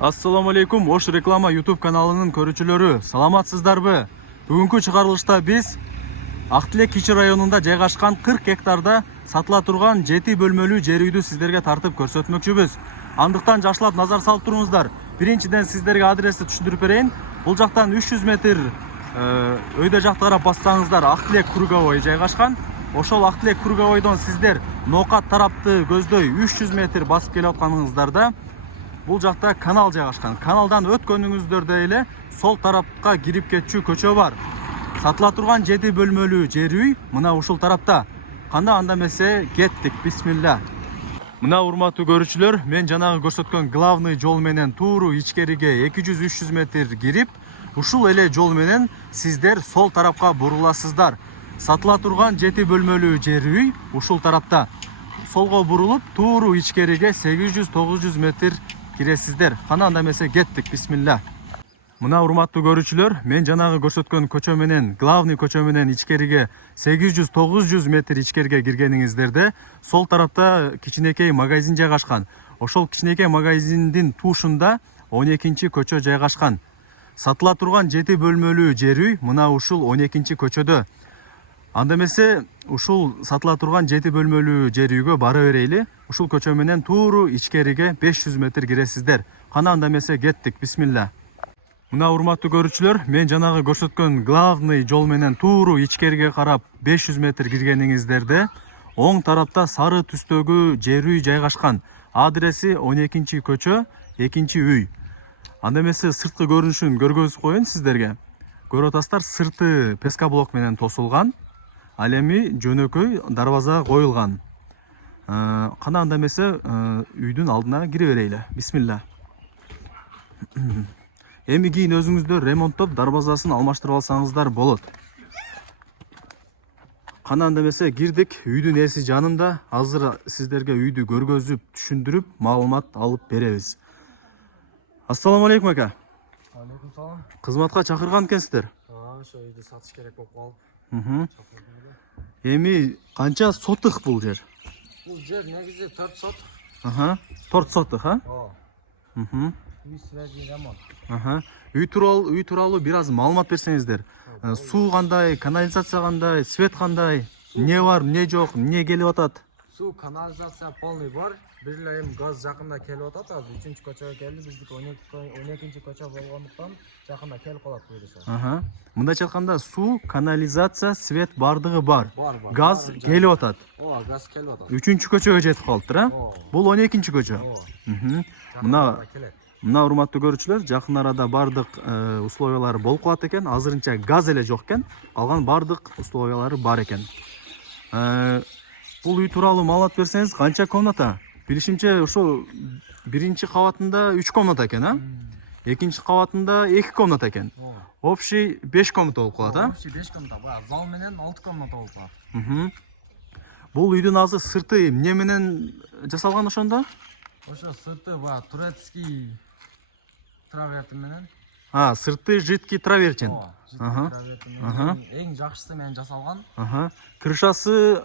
Ассаламу алейкум, Ош реклама YouTube каналының көрүүчүлөрү, саламатсыздарбы? Бүгүнкү чыгарылышта биз Актилек кичи районунда жайгашкан 40 гектарда сатыла турган 7 бөлмөлүү жер үйдү сиздерге тартып көрсөтмөкчүбүз. Андыктан жакшылап назар салып туруңуздар. Биринчиден сиздерге адрести түшүндүрүп берейин. Бул жактан 300 метр өйдө жакты карап бассаңыздар Актилек круговой жайгашкан. Ошол Актилек круговойдон сиздер Ноокат тарапты көздөй 300 метр басып келип атканыңыздарда бул жакта канал жайгашкан. Каналдан өткөнүңүздөрдө эле сол тарапка кирип кетчү көчө бар. Сатыла турган 7 бөлмөлүү жер үй мына ушул тарапта. Кандай анда эмесе кеттик, бисмилла. Мына урматтуу көрүүчүлөр, мен жанагы көрсөткөн главный жол менен тууру ичкериге 200-300 метр кирип, ушул эле жол менен сиздер сол тарапка буруласыздар. Сатыла турган 7 бөлмөлүү жер үй ушул тарапта. Солго бурулуп, тууру ичкериге 800-900 метр киресиздер. Кана анда эмесе кеттик, бисмилла. Мына урматтуу көрүүчүлөр, мен жанагы көрсөткөн көчө менен, главный көчө менен ичкериге 800-900 метр ичкериге киргениңиздерде, сол тарапта кичинекей магазин жайгашкан. Ошол кичинекей магазиндин туушунда 12-чи көчө жайгашкан. Сатыла турган 7 бөлмөлүү жер үй мына ушул 12-чи көчөдө. Анда эмесе ушул сатыла турган 7 бөлмөлүү жер үйгө бара берейли. Ушул көчө менен тууру ичкериге 500 метр киресиздер. Кана анда эмесе кеттик, бисмилла. Мына урматтуу көрүүчүлөр, мен жанагы көрсөткөн главный жол менен тууру ичкериге карап 500 метр киргениңиздерде, оң тарапта сары түстөгү жер үй жайгашкан. Адреси 12-чи көчө, 2-чи үй. Анда эмесе сырткы көрүнүшүн көргөзүп коеюн сиздерге. Көрүп атасыздар, сырты пескоблок менен тосулган. Ал эми жөнөкөй дарбаза коюлган. Кана анда эмесе үйдүн алдына кире берейли. Бисмилла. Эми кийин өзүңүздөр ремонттоп дарбазасын алмаштырып алсаңыздар болот. Кана анда эмесе кирдик, үйдүн эси жанында. Азыр сиздерге үйдү көргөзүп, түшүндүрүп, маалымат алып беребиз. Ассаламу алейкум ака. Алейкум салам. Кызматка чакырган экенсиздер. Ошо үйдү сатыш керек болуп калып. Эми канча сотык бул жер? Бул жер негизи 4 сотык. 4 сотык, а? Үй связи ремонт. Үй тууралуу бир аз маалымат берсеңиздер. Суу кандай, канализация кандай, свет кандай, эмне бар, эмне жок, эмне келип атат? Суу, канализация полный бар. Бир эле эми газ жакында келип атат. Азыр 3-чү көчөгө келди. Биздики 12-чи көчө болгондуктан жакында келип калат буюрса. Мындайча айтканда суу, канализация, свет бардыгы бар. Бар. Газ келип атат. Ооба, газ келип атат. 3-чү көчөгө жетип калыптыр, а? Бул 12-чи көчө. Мына урматтуу көрүүчүлөр, жакын арада бардык условиялары болуп калат экен. Азырынча газ эле жок экен. Калган бардык условиялары бар экен. Бул үй тууралуу маалымат берсеңиз, канча комната? Билишимче, ошо биринчи кабатында 3 комната экен, а? Экинчи кабатында 2 комната экен. Общий 5 комната болуп калат, а? Общий 5 комната. Зал менен 6 комната болуп калат. Бул үйдүн азыр сырты эмне менен жасалган ошондо? Ошо сырты турецкий траверти менен. Сырты жидкий траверчин. Эң жакшысы менен жасалган. Крышасы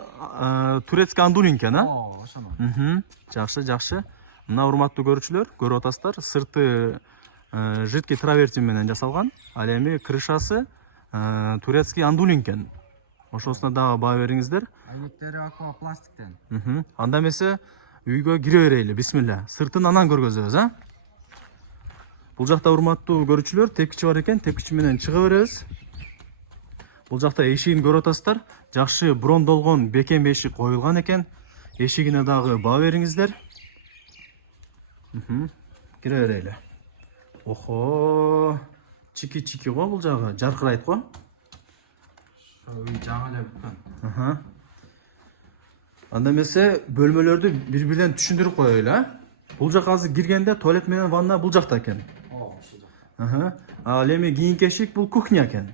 турецкий андулин экен, а? Ошону. Жакшы. Мына урматтуу көрүүчүлөр, көрүп атасыздар, сырты жидкий траверчин менен жасалган. Ал эми крышасы турецкий андулин экен. Ошосуна дагы баа бериңиздер. Айнектери аквапластиктен. Анда эмесе үйгө кире берейли, бисмилла. Сыртын анан көргөзөбүз, а? Бул жакта урматтуу көрүүчүлөр, тепкичи бар экен, тепкичи менен чыга беребиз. Бул жакта эшигин көрүп атасыздар. Жакшы брондолгон бекем эшик коюлган экен. Эшигине дагы баа бериңиздер. Кире берейли. Охо! Чики го бул жагы, жаркырайт го. Үй жаңы эле бүткөн. Анда эмесе бөлмөлөрдү бири-биринен түшүндүрүп коелу, а? Бул жака азыр киргенде туалет менен ванна бул жакта экен. Ал эми кийинки эшик бул кухня экен.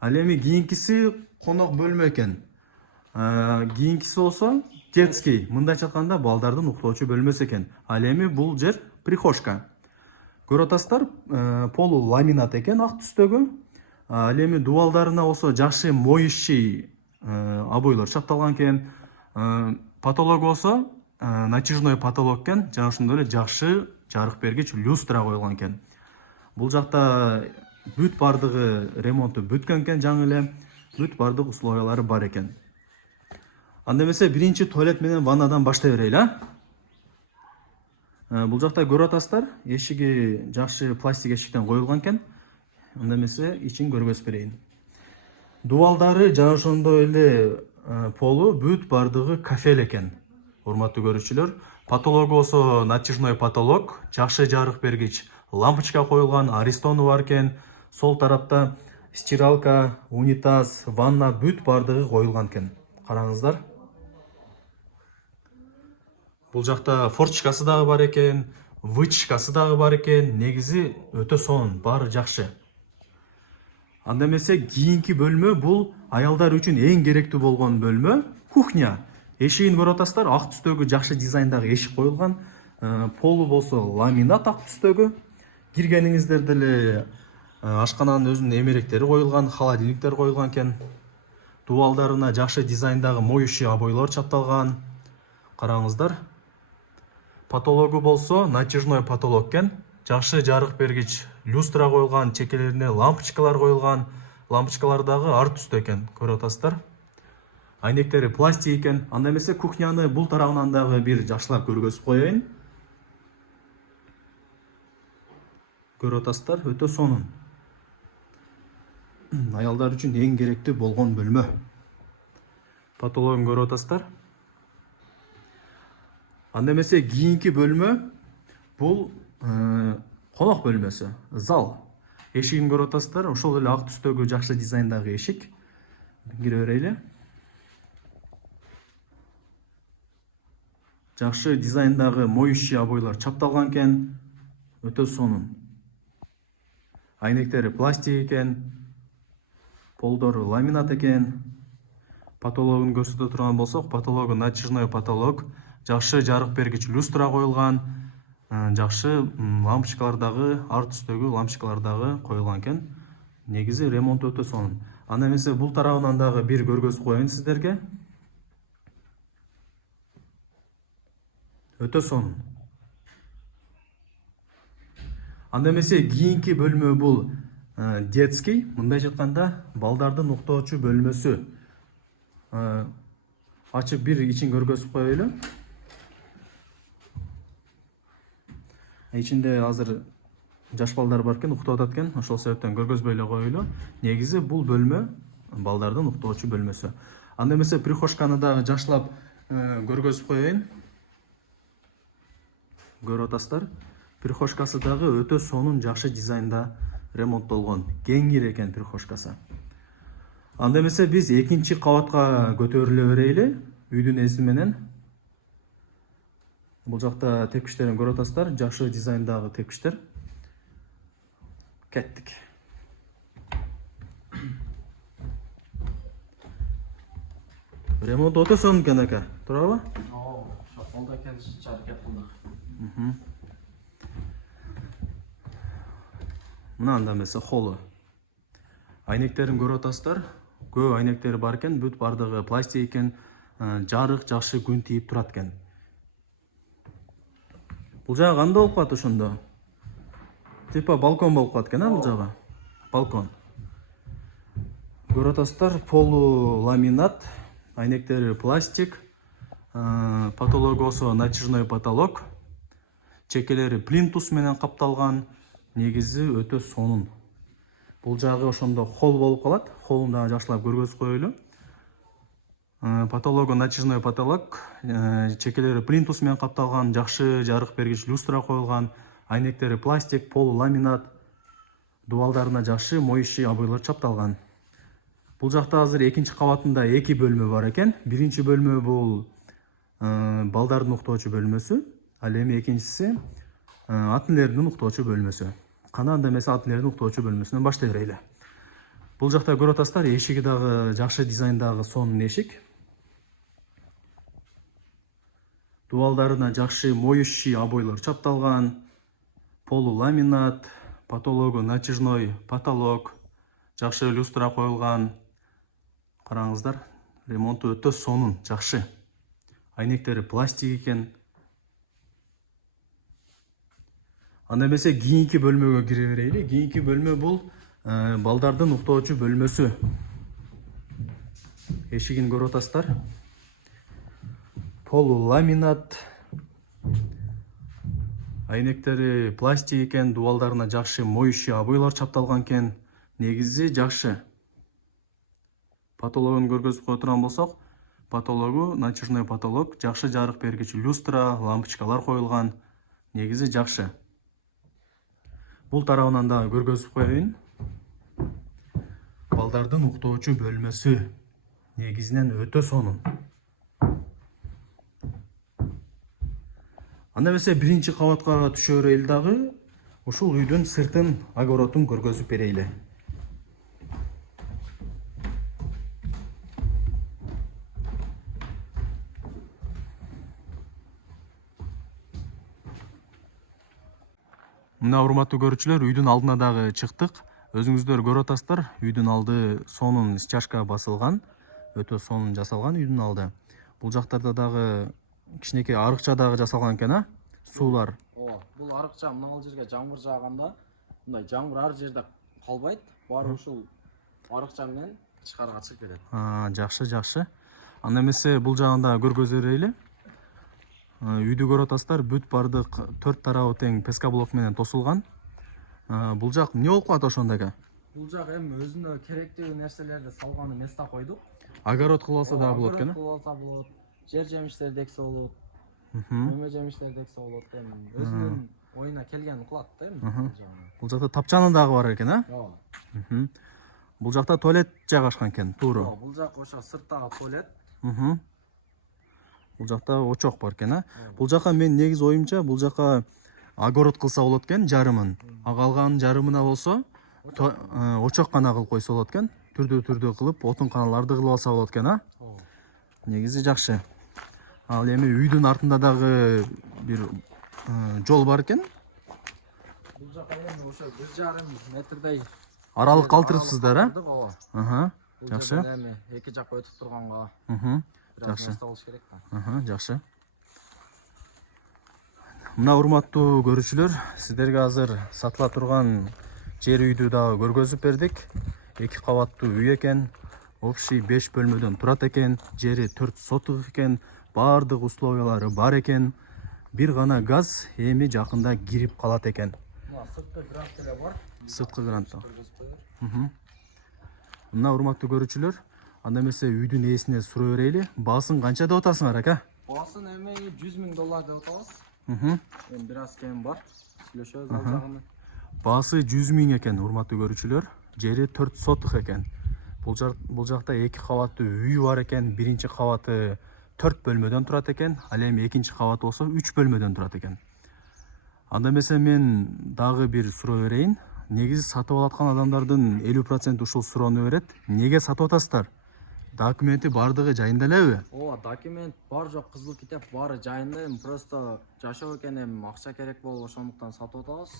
Ал эми кийинкиси конок бөлмө экен. Кийинкиси болсо детский, мындайча айтканда балдардын уктоочу бөлмөсү экен. Ал эми бул жер прихожка. Көрүп атасыздар, полу ламинат экен ак түстөгү. Ал эми дубалдарына болсо жакшы моющий обойлор чапталган экен. Потолок болсо натяжной потолок экен. Жана ошондой эле жакшы жарык бергич люстра коюлган экен. Бул жакта бүт бардыгы ремонту бүткөн экен, жаңы эле бүт бардык условиялары бар экен. Анда эмесе биринчи туалет менен ваннадан баштай берели, Бул жакта көрүп атасыздар, эшиги жакшы пластик эшиктен коюлган экен. Анда эмесе ичин көргөзүп берейин. Дубалдары жана ошондой эле полу бүт бардыгы кафель экен. Урматтуу көрүүчүлөр, потологу болсо натяжной потолок, жакшы жарык бергич лампочка коюлган, аристону бар экен. Сол тарапта стиралка, унитаз, ванна бүт бардыгы коюлган экен. Караңыздар. Бул жакта форточкасы дагы бар экен, вытяжкасы дагы бар экен. Негизи өтө сонун, баары жакшы. Анда эмесе кийинки бөлмө бул аялдар үчүн эң керектүү болгон бөлмө — кухня. Эшигин көрүп атасыздар, ак түстөгү жакшы дизайндагы эшик коюлган. Полу болсо ламинат ак түстөгү. Киргениңиздерде эле ашкананын өзүнүн эмеректери коюлган, холодильниктер коюлган экен. Дубалдарына жакшы дизайндагы моющий обойлор чапталган. Караңыздар. Потологу болсо натяжной потолок экен. Жакшы жарык бергич люстра коюлган, чекелерине лампочкалар коюлган. Лампочкалар дагы ар түстө экен, көрүп атасыздар. Айнектери пластик экен. Анда эмесе кухняны бул тарабынан дагы бир жакшылап көргөзүп коеюн. Көрүп атасыздар, өтө сонун. Аялдар үчүн эң керектүү болгон бөлмө. Потологун көрүп атасыздар. Анда эмесе кийинки бөлмө бул конок бөлмөсү, зал. Эшигин көрүп атасыздар, ошол эле ак түстөгү жакшы дизайндагы эшик. Кире берели. Жакшы дизайндагы моющий обойлор чапталган экен, өтө сонун. Айнектери пластик экен, полдору ламинат экен. Потологун көрсөтө турган болсок, потологу натяжной потолок, жакшы жарык бергич люстра коюлган, жакшы лампочкалар дагы, ар түстөгү лампочкалар дагы коюлган экен. Негизи ремонт өтө сонун. Анда эмесе бул тарабынан дагы бир көргөзүп коеюн сиздерге. Өтө сонун. Анда эмесе кийинки бөлмө бул детский, мындай жатканда балдардын уктоочу бөлмөсү. Ачып бир ичин көргөзүп коелу. Ичинде азыр жаш балдар бар экен, уктап атат экен, ошол себептен көргөзбөй эле коелу. Негизи бул бөлмө балдардын уктоочу бөлмөсү. Анда эмесе прихожканы дагы жакшылап көргөзүп коеюн. Көрүп атасыздар, прихожкасы дагы өтө сонун, жакшы дизайнда ремонттолгон. Кеңир экен прихожкасы. Анда эмесе биз экинчи кабатка көтөрүлө берели, үйдүн эси менен. Бул жакта тепкичтерин көрүп атасыздар, жакшы дизайндагы тепкичтер. Кеттик. Ремонт өтө сонун экен ака, туурабы? Колдо экен, аракет кылдык. Мына анда эмесе холу. Айнектерин көрүп атасыздар, көп айнектери бар экен, бүт бардыгы пластик экен, жарык жакшы күн тийип турат экен. Бул жагы кандай болуп калат ошондо? Типа балкон болуп калат экен, бул жагы? Балкон. Көрүп атасыздар, полу ламинат, айнектери пластик, потологу болсо натяжной потолок, чекелери плинтус менен капталган. Негизи өтө сонун. Бул жагы ошондо холл болуп калат. Холлун дагы жакшылап көргөзүп коелу. Потологу натяжной потолок, чекелери плинтус менен капталган, жакшы жарык бергич люстра коюлган, айнектери пластик, полу ламинат, дубалдарына жакшы моющий обойлор чапталган. Бул жакта азыр экинчи кабатында эки бөлмө бар экен. Биринчи бөлмө бул балдардын уктоочу бөлмөсү, ал эми экинчиси ата-энелердин уктоочу бөлмөсү. Кана анда эмесе ата-энелердин уктоочу бөлмөсүнөн баштай берели. Бул жакта көрүп атасыздар, эшиги дагы жакшы дизайндагы сонун эшик. Дубалдарына жакшы моющий обойлор чапталган, полу ламинат, потологу натяжной потолок, жакшы люстра коюлган. Караңыздар, ремонту өтө сонун, жакшы. Айнектери пластик экен. Анда эмесе кийинки бөлмөгө кире берели. Кийинки бөлмө бул балдардын уктоочу бөлмөсү. Эшигин көрүп атасыздар. Полу ламинат. Айнектери пластик экен, дубалдарына жакшы моющий обойлор чапталган экен. Негизи жакшы. Потологун көргөзүп кое турган болсок, потологу натяжной потолок, жакшы жарык бергич люстра, лампочкалар коюлган. Негизи жакшы. Бул тарабынан да көргөзүп коеюн. Балдардын уктоочу бөлмөсү негизинен өтө сонун. Анда эмесе биринчи кабатка түшө берели дагы. Ушул үйдүн сыртын, огородун көргөзүп берейли. Мына урматтуу көрүүчүлөр, үйдүн алдына дагы чыктык. Өзүңүздөр көрүп атасыздар, үйдүн алды сонун стяжка басылган, өтө сонун жасалган үйдүн алды. Бул жактарда дагы кичинекей арыкча дагы жасалган экен, суулар. Бул арыкча мына жерге жамгыр жааганда, мындай жамгыр ар жерде калбайт. Баары ушул арыкча менен тышкарыга чыгып кетет. Жакшы. Анда эмесе бул жагында көргөзүп берели. Үйдү көрүп атасыздар, бүт бардык 4 тарабы тең пескоблок менен тосулган. Бул жак эмне болуп калат ошондо экен? Бул жак эми өзүнө керектүү нерселерди салганы места койдук. Огород кылып алса дагы болот экен. Огород кылып алса болот. Жер жемиштерди эксе болот. Мөмө жемиштерди эксе болот. Өзүнүн оюна келгенин кылат да эми. Бул жакта тапчаны дагы бар экен, Ооба. Бул жакта туалет жайгашкан экен, тууру. Бул жак ошо сырттагы туалет. Бул жакта очок бар экен, Бул жака мен негиз оюмча, бул жака огород кылса болот экен, жарымын. Калган жарымына болсо очок гана кылып койсо болот экен. Түрдүү кылып, отун каналарды кылып алса болот экен, Негизи жакшы. Ал эми үйдүн артында дагы бир жол бар экен. Бул жака эми ошо 1,5 метрдей Аралык калтырыпсыздар, Бул Жакшы. жерде эми эки жакка өтүп турганга Жакшы. болуш керек да. Жакшы. Мына урматтуу көрүүчүлөр, сиздерге азыр сатыла турган жер үйдү дагы көргөзүп бердик. 2 кабаттуу үй экен. Общий 5 бөлмөдөн турат экен. Жери 4 сотук экен. Бардык условиялары бар экен. Бир гана газ эми жакында кирип калат экен. Сырткы грант деле бар. Сырткы грант. Мына урматтуу көрүүчүлөр, анда эмесе үйдүн ээсине суроо берели. Баасын канча деп атасыңар, ака? Баасын эми $100,000 деп атабыз. Эми бир аз кем бар. Сүйлөшөбүз ал жагын. Баасы 100 000 экен, урматтуу көрүүчүлөр. Жери 4 сотук экен. Бул жакта 2 кабаттуу үй бар экен. Биринчи кабаты 4 бөлмөдөн турат экен. Ал эми экинчи кабат болсо 3 бөлмөдөн турат экен. Анда эмесе мен дагы бир суроо берейин. Негизи сатып алаткан адамдардын 50% ушул суроону берет. Неге сатып атасыздар? Документи бардыгы жайында элеби? Ооба, документ бар жок, кызыл китеп баары жайында. Эми просто жашоо экен, эми акча керек болуп ошондуктан сатып атабыз.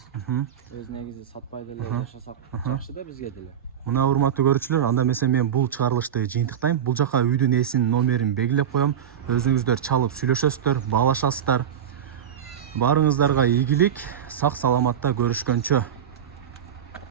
Өз негизи сатпай деле жашасак жакшы да бизге деле. Мына урматтуу көрүүчүлөр, анда эмесе мен бул чыгарылышты жыйынтыктайм. Бул жака үйдүн ээсинин номерин белгилеп коем. Өзүңүздөр чалып сүйлөшөсүздөр, баалашасыздар. Баарыңыздарга ийгилик, сак саламатта көрүшкөнчө.